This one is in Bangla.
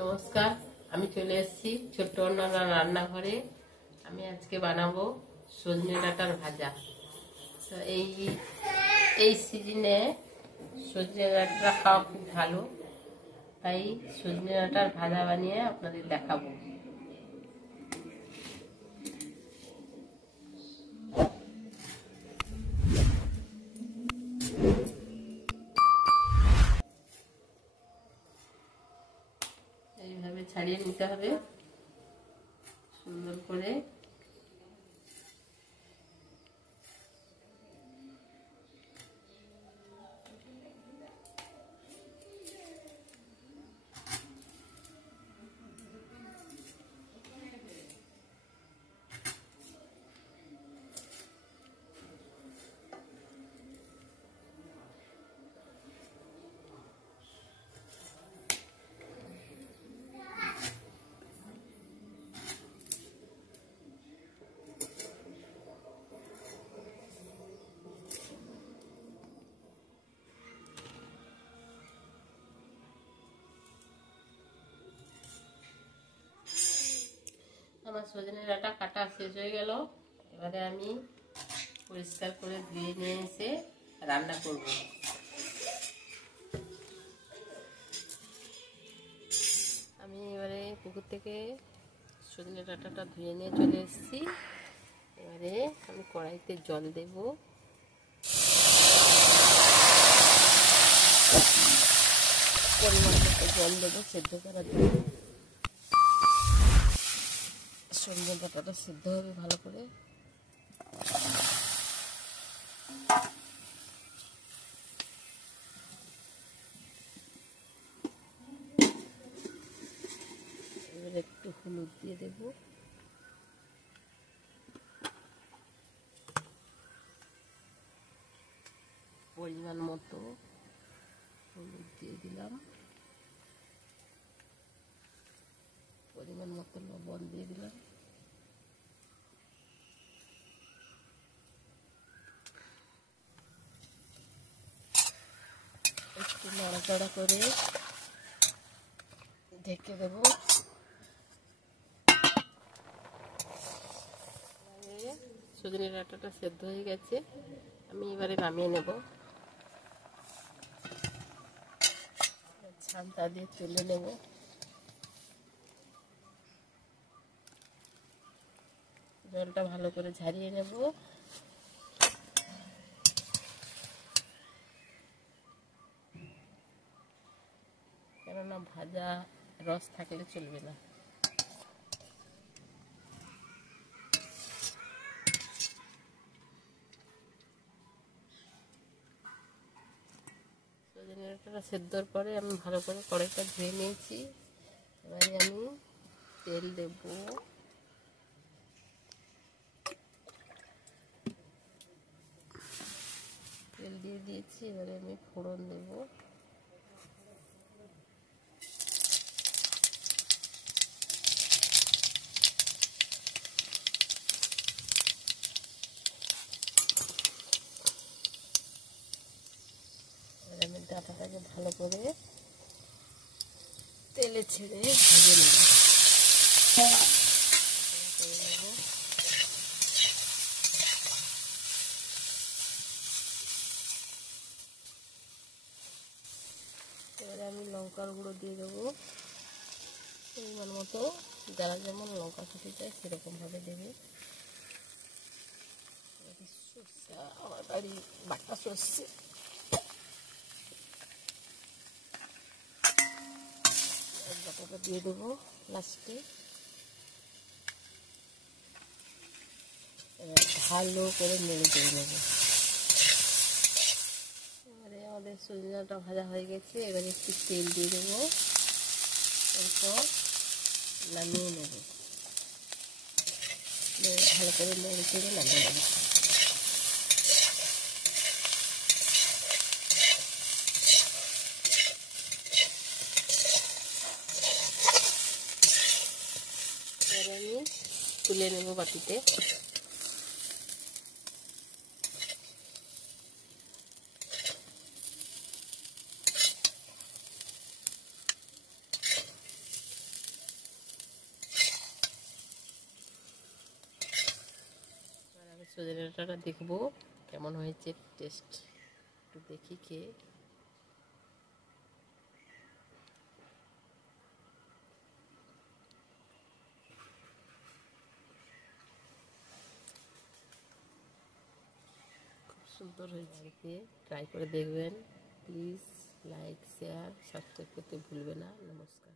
নমস্কার, আমি চলে এসেছি ছোট্ট অন্নদা রান্নাঘরে। আমি আজকে বানাবো সজনে ডাঁটার ভাজা। তো এই সিজনে সজনে ডাঁটা খাওয়া খুব ভালো, তাই সজনে ডাঁটার ভাজা বানিয়ে আপনাদের দেখাবো। এইভাবে ছাড়িয়ে নিতে হবে সুন্দর করে। আমার সজনে ডাঁটা কাটা শেষ হয়ে গেল। এবারে আমি পরিষ্কার করে ধুয়ে নিয়ে এসে রান্না করব। আমি এবারে পুকুর থেকে সজনে ডাঁটাটা ধুয়ে নিয়ে চলে এসেছি। এবারে আমি কড়াইতে জল দেব। পরিমাণ মতো জল দেবো সেদ্ধ করার জন্য। সজনে ডাঁটাটা সিদ্ধ হবে ভালো করে। এবারে একটু হলুদ দিয়ে দেব। পরিমাণ মতো হলুদ দিয়ে দিলাম। পরিমাণ মতো লবণ দিয়ে দিলাম। একটু নাড়াচাড়া করে ঢেকে দেব। সজনে ডাঁটাটা সেদ্ধ হয়ে গেছে, আমি এবারে নামিয়ে নেব। ছানটা দিয়ে তুলে নেব। জলটা ভালো করে ঝরিয়ে নেব। কেননা ভাজা রস থাকলে চলবে না। সজনে ডাঁটাটা সেদ্ধর পরে আমি ভালো করে কড়াইটা ধুয়ে নিয়েছি। এবারে আমি তেল দেব। তেল দিয়ে দিয়েছি, এবারে আমি ফোড়ন দেব। এবারে আমি ডাঁটাটাকে ভালো করে তেলে ছেড়ে ভেজে নেব। এবারে আমি লঙ্কার গুঁড়ো দিয়ে দেবো পরিমাণ মতো। যারা যেমন লঙ্কা খেতে চায় সেরকমভাবে দেবে। সর্ষে, আমার বাড়ি বাটা সর্ষে। ডাঁটাটা দিয়ে দেবো লাস্টে। ভালো করে নেড়ে চেড়ে নেব। এবারে আমাদের সজনে ডাঁটা ভাজা হয়ে গেছে। এবারে একটু তেল দিয়ে দেবো, এরপর নামিয়ে নেব। ভালো করে নেড়ে চেড়ে নামিয়ে নেব। এবারে আমি তুলে নেব বাটিতে। সজনে ডাঁটাটা দেখবো কেমন হয়েছে টেস্ট, একটু দেখি খেয়ে। খুব সুন্দর হয়েছে, বাড়িতে ট্রাই করে দেখবেন। প্লিজ লাইক, শেয়ার, সাবস্ক্রাইব করতে ভুলবে না। নমস্কার।